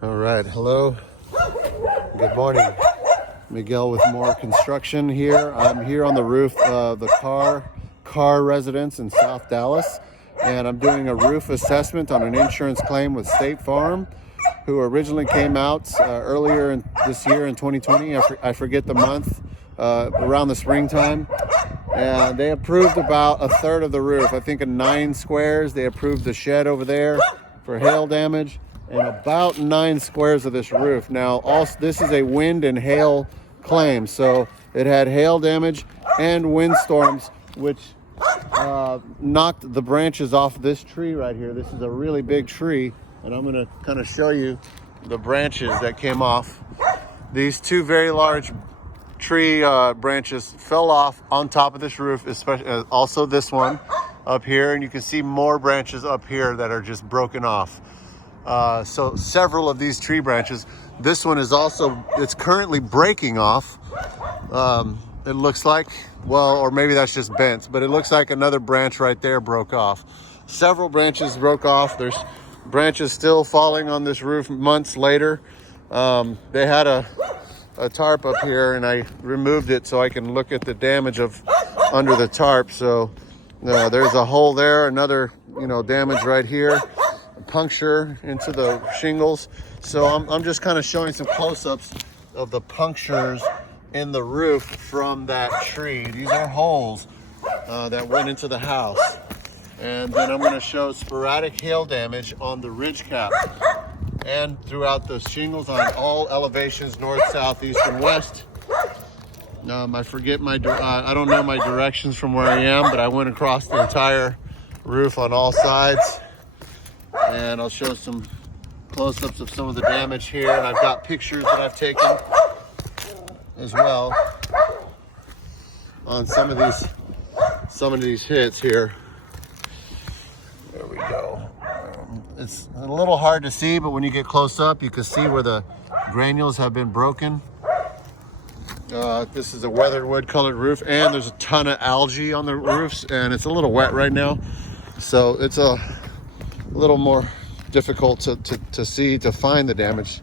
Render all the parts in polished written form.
All right, hello, good morning. Miguel with more construction here. I'm here on the roof of the CARR residence in South Dallas, and I'm doing a roof assessment on an insurance claim with State Farm, who originally came out earlier this year in 2020. I forget the month, around the springtime. And they approved about a third of the roof. I think in 9 squares. They approved the shed over there for hail damage, and about 9 squares of this roof. Now, this is a wind and hail claim, so it had hail damage and windstorms, which knocked the branches off this tree right here. This is a really big tree, and I'm going to kind of show you the branches that came off. These 2 very large tree branches fell off on top of this roof, especially also this one up here, and you can see more branches up here that are just broken off. So several of these tree branches. This one is also, it's currently breaking off. It looks like, well, or maybe that's just bent, but it looks like another branch right there broke off. Several branches broke off. There's branches still falling on this roof months later. They had a tarp up here, and I removed it so I can look at the damage of under the tarp. So there's a hole there, another damage right here, a puncture into the shingles. So I'm just kind of showing some close-ups of the punctures in the roof from that tree. These are holes that went into the house. And then I'm going to show sporadic hail damage on the ridge cap and throughout the shingles on all elevations, north, south, east, and west. I forget I don't know my directions from where I am, but I went across the entire roof on all sides. And I'll show some close-ups of some of the damage here. And I've got pictures that I've taken as well on some of these hits here. There we go. It's a little hard to see, but when you get close up, you can see where the granules have been broken. This is a weathered wood colored roof, and there's a ton of algae on the roofs, and it's a little wet right now. So it's a little more difficult to see, to find the damage.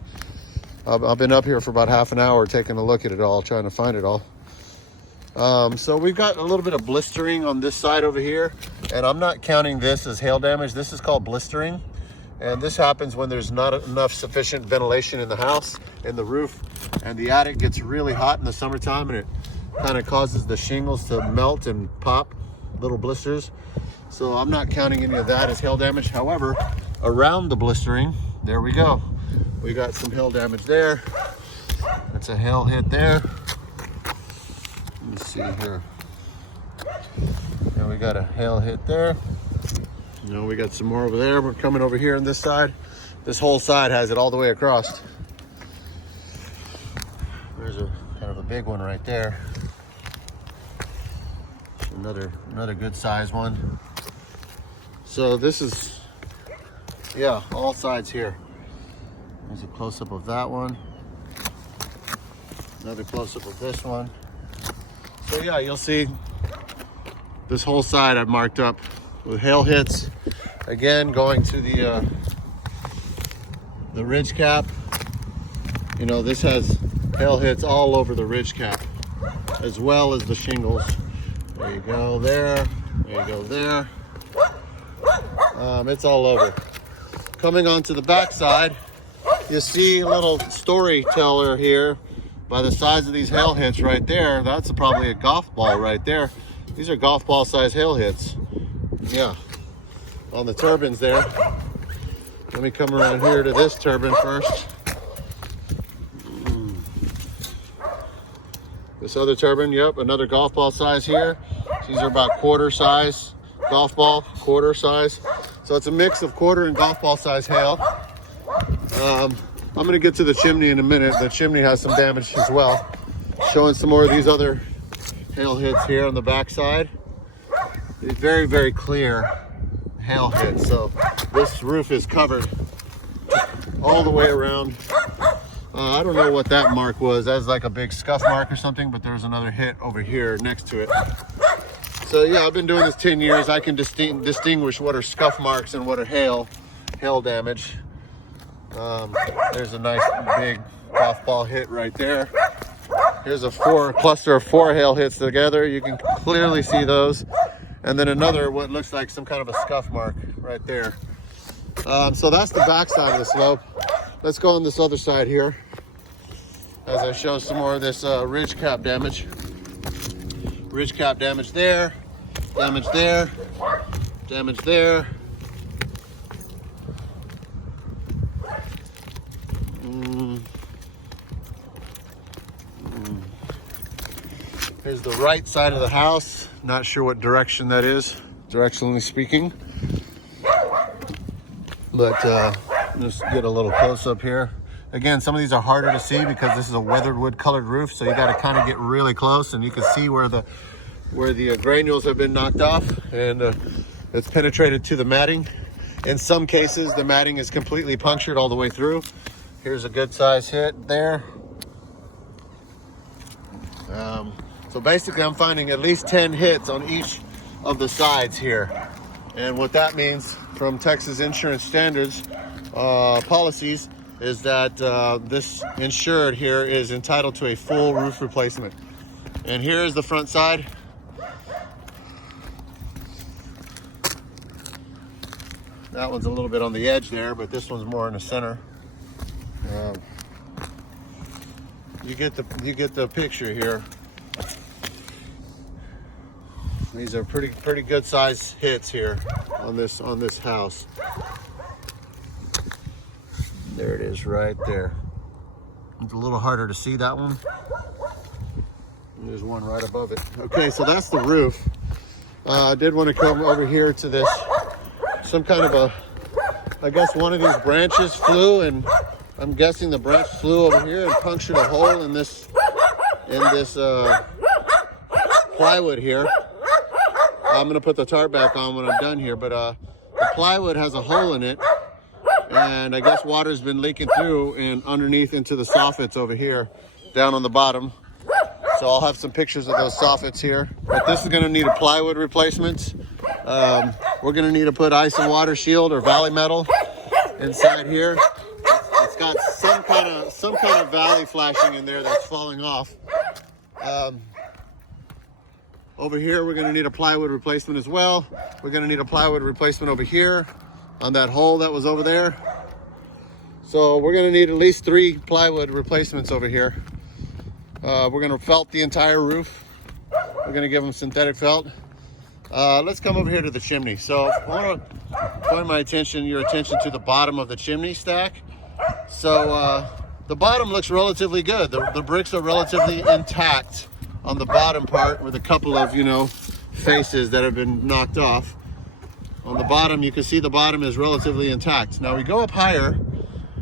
I've been up here for about half an hour taking a look at it all, trying to find it all. So we've got a little bit of blistering on this side over here, and I'm not counting this as hail damage. This is called blistering, and this happens when there's not enough sufficient ventilation in the house, in the roof, and the attic gets really hot in the summertime, and it kind of causes the shingles to melt and pop little blisters. So I'm not counting any of that as hail damage. However, around the blistering, there we go. We got some hail damage there. That's a hail hit there. Let me see here. And we got a hail hit there. We got some more over there. We're coming over here on this side. This whole side has it all the way across. There's a kind of a big one right there. Another good size one. So this is, yeah, all sides here. There's a close-up of that one. Another close-up of this one. So yeah, you'll see this whole side I've marked up with hail hits. Again, going to the ridge cap. This has hail hits all over the ridge cap, as well as the shingles. There you go there. There you go there. It's all over. Coming onto the back side, you see a little storyteller here by the size of these hail hits right there. That's probably a golf ball right there. These are golf ball size hail hits. Yeah, on the turbines there. Let me come around here to this turbine first. This other turbine, yep, another golf ball size here. These are about quarter size, golf ball, quarter size. So it's a mix of quarter and golf ball size hail. I'm gonna get to the chimney in a minute. The chimney has some damage as well. Showing some more of these other hail hits here on the back side. Very, very clear hail hits. So this roof is covered all the way around. I don't know what that mark was. That's like a big scuff mark or something, but there's another hit over here next to it. So yeah, I've been doing this 10 years. I can distinguish what are scuff marks and what are hail damage. There's a nice big golf ball hit right there. Here's a cluster of 4 hail hits together. You can clearly see those. And then another, what looks like some kind of a scuff mark right there. So that's the back side of the slope. Let's go on this other side here as I show some more of this ridge cap damage. Ridge cap damage there, damage there, damage there. Here's the right side of the house. Not sure what direction that is, directionally speaking. But just get a little close up here. Again, some of these are harder to see because this is a weathered wood colored roof, so you got to kind of get really close, and you can see where the granules have been knocked off, and it's penetrated to the matting. In some cases, the matting is completely punctured all the way through. Here's a good size hit there. So basically, I'm finding at least 10 hits on each of the sides here. And what that means from Texas insurance standards policies is that this insured here is entitled to a full roof replacement. And here is the front side. That one's a little bit on the edge there, but this one's more in the center. You get the picture here. These are pretty good size hits here on this house. There it is right there. It's a little harder to see that one. And there's one right above it. Okay, so that's the roof. I did want to come over here to this, some kind of I guess one of these branches flew, and I'm guessing the branch flew over here and punctured a hole in this plywood here. I'm gonna put the tarp back on when I'm done here, but the plywood has a hole in it, and I guess water's been leaking through and underneath into the soffits over here, down on the bottom. So I'll have some pictures of those soffits here. But this is gonna need a plywood replacement. We're gonna need to put ice and water shield or valley metal inside here. It's got some kind of valley flashing in there that's falling off. Over here, we're gonna need a plywood replacement as well. We're gonna need a plywood replacement over here on that hole that was over there. So we're gonna need at least 3 plywood replacements over here. We're gonna felt the entire roof. We're gonna give them synthetic felt. Let's come over here to the chimney. So I wanna point your attention to the bottom of the chimney stack. So the bottom looks relatively good. The bricks are relatively intact on the bottom part, with a couple of, faces that have been knocked off. On the bottom, you can see the bottom is relatively intact. Now we go up higher,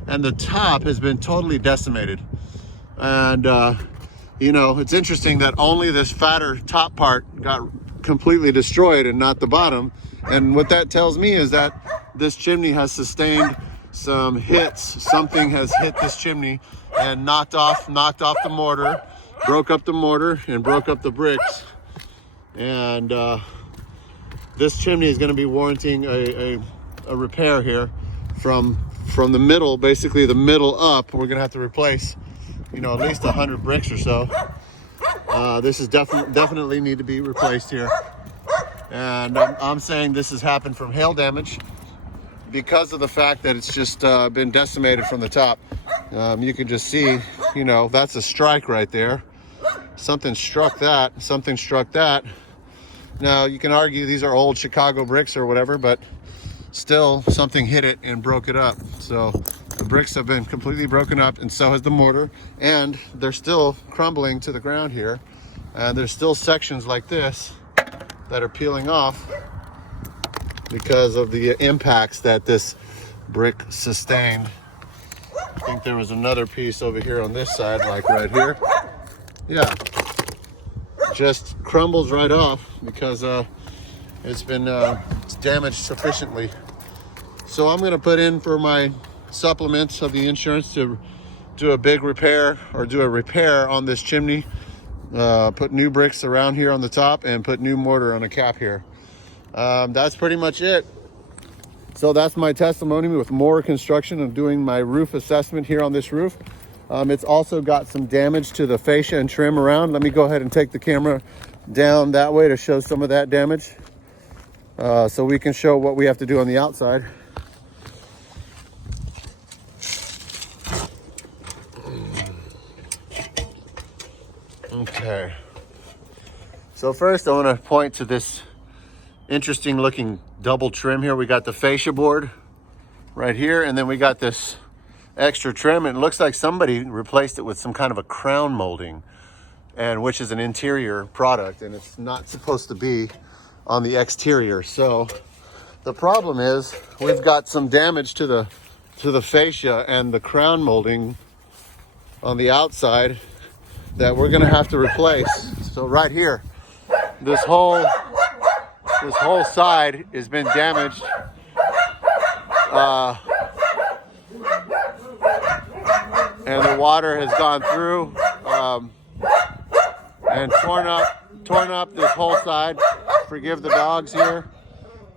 and the top has been totally decimated. And, it's interesting that only this fatter top part got completely destroyed and not the bottom. And what that tells me is that this chimney has sustained some hits. Something has hit this chimney and knocked off the mortar, broke up the mortar and broke up the bricks. And this chimney is going to be warranting a repair here from the middle, basically the middle up. We're going to have to replace, at least 100 bricks or so. This is definitely need to be replaced here. And I'm saying this has happened from hail damage because of the fact that it's just been decimated from the top. You can just see, that's a strike right there. Something struck that. Now you can argue these are old Chicago bricks or whatever, but still something hit it and broke it up. So the bricks have been completely broken up, and so has the mortar, and they're still crumbling to the ground here. And there's still sections like this that are peeling off because of the impacts that this brick sustained. I think there was another piece over here on this side, like right here. Yeah, just crumbles right off because it's been damaged sufficiently. So I'm going to put in for my supplements of the insurance to do a big repair, or do a repair on this chimney. Put new bricks around here on the top and put new mortar on the cap here. That's pretty much it. So So that's my testimony with more construction of doing my roof assessment here on this roof. It's also got some damage to the fascia and trim around. Let me go ahead and take the camera down that way to show some of that damage, so we can show what we have to do on the outside. Okay, so first I want to point to this interesting looking double trim here. We got the fascia board right here, and then we got this extra trim, and it looks like somebody replaced it with some kind of a crown molding, and which is an interior product, and it's not supposed to be on the exterior. So the problem is we've got some damage to the fascia and the crown molding on the outside that we're gonna have to replace. So right here, this whole side has been damaged. And the water has gone through and torn up this whole side. Forgive the dogs here.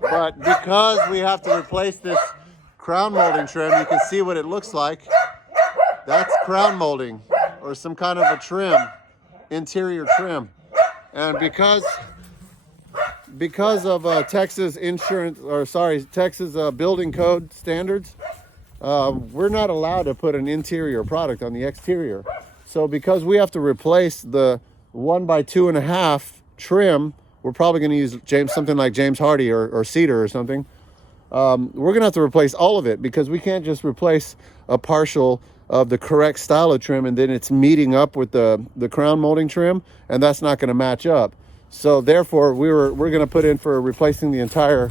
But because we have to replace this crown molding trim, you can see what it looks like. That's crown molding or some kind of a trim, interior trim. And because of Texas building code standards, we're not allowed to put an interior product on the exterior. So because we have to replace the 1 by 2.5 trim, we're probably going to use something like James Hardy or cedar or something. We're going to have to replace all of it, because we can't just replace a partial of the correct style of trim and then it's meeting up with the crown molding trim, and that's not going to match up. So therefore we're going to put in for replacing the entire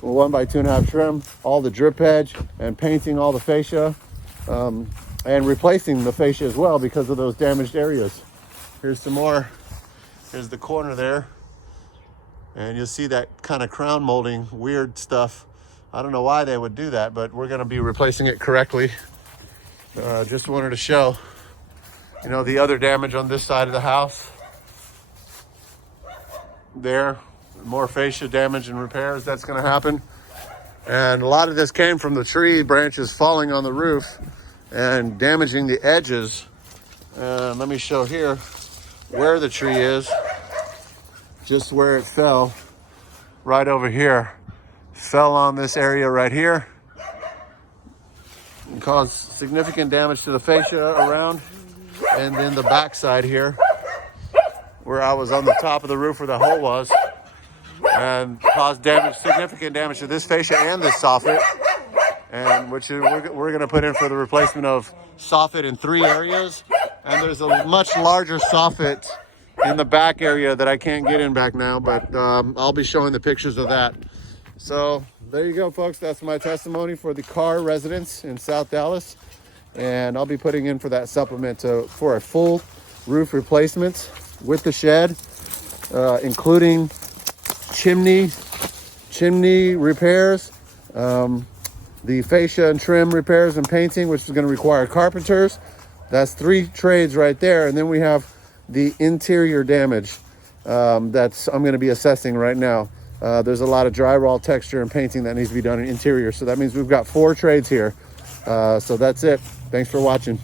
1 by 2.5 trim, all the drip edge, and painting all the fascia, and replacing the fascia as well because of those damaged areas. Here's some more. Here's the corner there, and you'll see that kind of crown molding weird stuff. I don't know why they would do that, but we're going to be replacing it correctly. Just wanted to show, the other damage on this side of the house. There, more fascia damage and repairs that's going to happen. And a lot of this came from the tree branches falling on the roof and damaging the edges. Let me show here where the tree is, just where it fell, right over here. Fell on this area right here and caused significant damage to the fascia around, and then the back side here where I was on the top of the roof where the hole was, and caused significant damage to this fascia and this soffit, and which we're going to put in for the replacement of soffit in 3 areas. And there's a much larger soffit in the back area that I can't get in back now, but I'll be showing the pictures of that. So there you go, folks. That's my testimony for the CARR residents in South Dallas, and I'll be putting in for that supplement for a full roof replacement with the shed, including chimney repairs, the fascia and trim repairs and painting, which is going to require carpenters. That's 3 trades right there. And then we have the interior damage that's I'm going to be assessing right now. There's a lot of drywall texture and painting that needs to be done in interior. So that means we've got 4 trades here. So that's it. Thanks for watching.